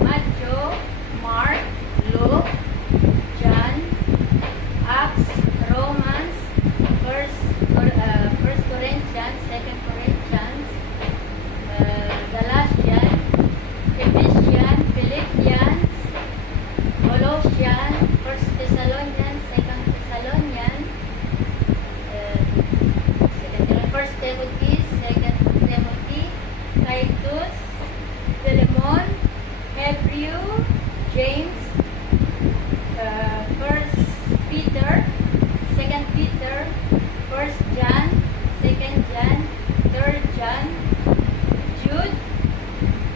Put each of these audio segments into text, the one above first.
Matthew, Mark, Luke, John, Acts, Romans, First Corinthians, Second Corinthians, Galatians, Ephesians, Philippians, Colossians, First Thessalonians, Second Thessalonians, First Timothy, Second Timothy, Titus, Philemon, Hebrew, James, First Peter, Second Peter, First John, Second John, Third John, Jude,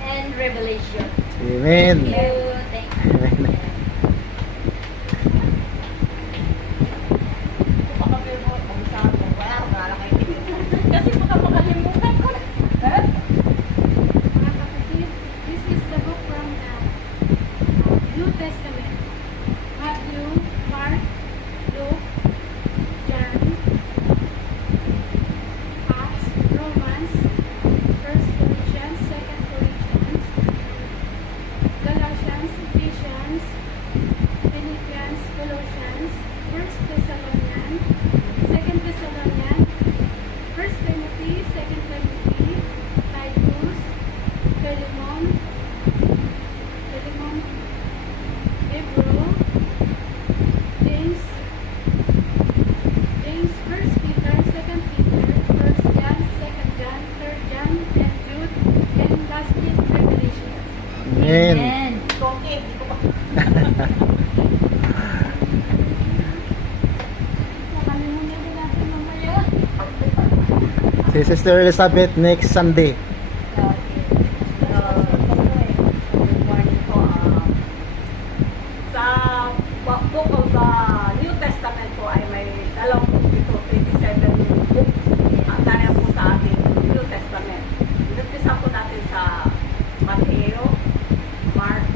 and Revelation. Amen. Thank you. Thank you. Kasi baka makalimutan ko. Mga kapatid, this is the book from the New Testament. Matthew, Mark, Luke, John, Acts, Romans, First Corinthians, Second Corinthians, Galatians, Ephesians, Philippians, Colossians, First Thessalonians, Second Thessalonians, First Timothy, Second Timothy, Titus, Philemon, Hebrew, James, First Peter, Second Peter, First John, Second John, Third John, and Jude, and lastly Revelation. Amen. Amen. Okay, di ko pa. Nakalimutan din natin mamaya. Si Sister Elizabeth next Sunday. Good morning po. Sa book of the New Testament po ay may dalawang book dito, 27 books ang tarihan po sa ating New Testament. Inumpisa po natin sa Mateo, Mark,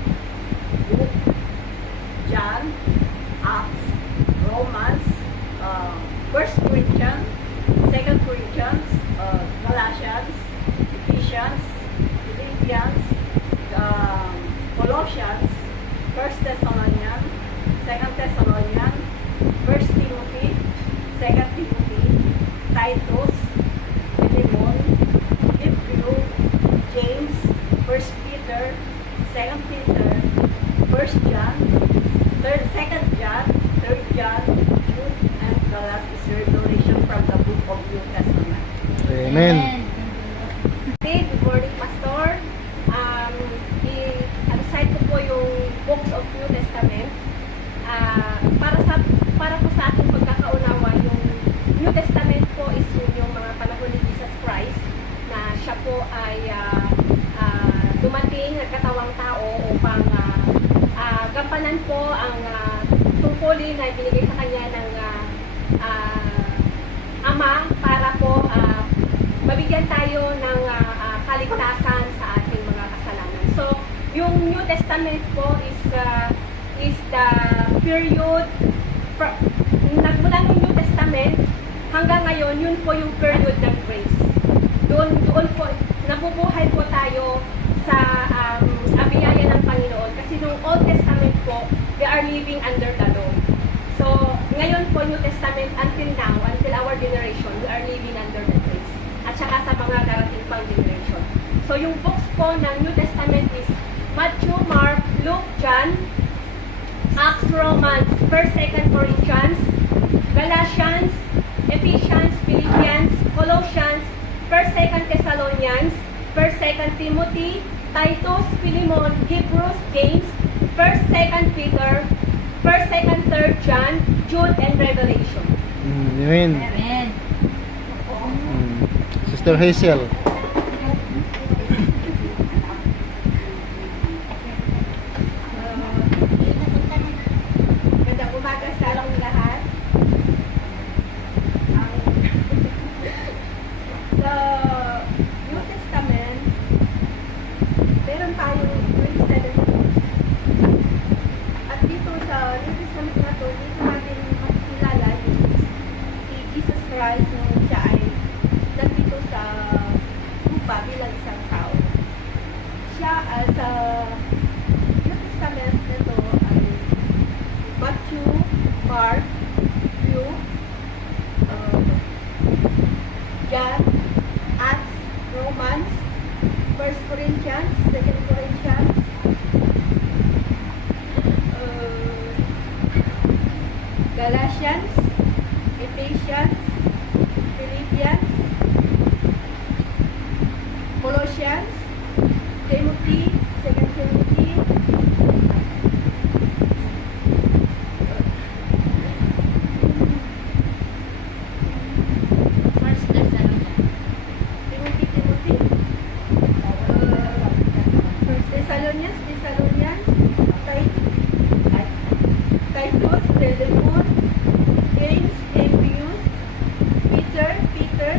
Luke, John, Acts, Romans, First Corinthians, Second Corinthians, Galatians, Ephesians, Philippians, Colossians, First Thessalonians, Second Thessalonians, First Timothy, Second Timothy, Titus, Philemon, Hebrew, James, First Peter, Second Peter, First John, Second John, Third John, Jude, and the last is Revelation from the book of New Testament. Amen. Good morning, Pastor. I-recite ko po yung books of New Testament. Para po sa ating pagkakaunawa, yung New Testament po is yung mga panahon ni Jesus Christ na siya po ay dumating nagkatawang tao upang gampanan po ang tungkulin na ibinigay sa kanya ng Ama para po mabigyan tayo ng kaligtasan sa ating mga kasalanan. So, yung New Testament po is the period nagmula ng New Testament hanggang ngayon, yun po yung period ng grace. Doon po nabubuhay po tayo sa biyaya ng Panginoon kasi nung Old Testament po, they are living under the law. So, ngayon po New Testament until now, until our generation, we are living under the grace. At saka sa mga darating pang generation. So, yung books po ng New Testament is Matthew, Mark, Luke, John, Acts, Romans, 1st, 2nd Corinthians, Galatians, Ephesians, Philippians, Colossians, 1st, 2nd Thessalonians, 1st, 2nd Timothy, Titus, Philemon, Hebrews, James, 1st, 2nd Peter, 1st, 2nd, 3rd John, Jude, and Revelation. Amen. Amen. Sister Hazel. Magandang umaga sa alang lahat. Sa New Testament, meron tayong 27 books. At dito sa New Testament na to, dito natin makikilala si Jesus Christ nung siya ay nandito sa lupa bilang isang tao. Siya as Corinthians, 2 Corinthians, Galatians, Ephesians, Philippians, Colossians, Timothy, 2 Timothy, First Thessalonians. Timothy, First Thessalonians, Titus, Philemon, James, Ambrose, Peter,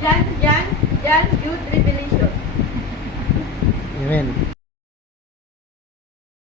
John, Jude, Revelation. Amen.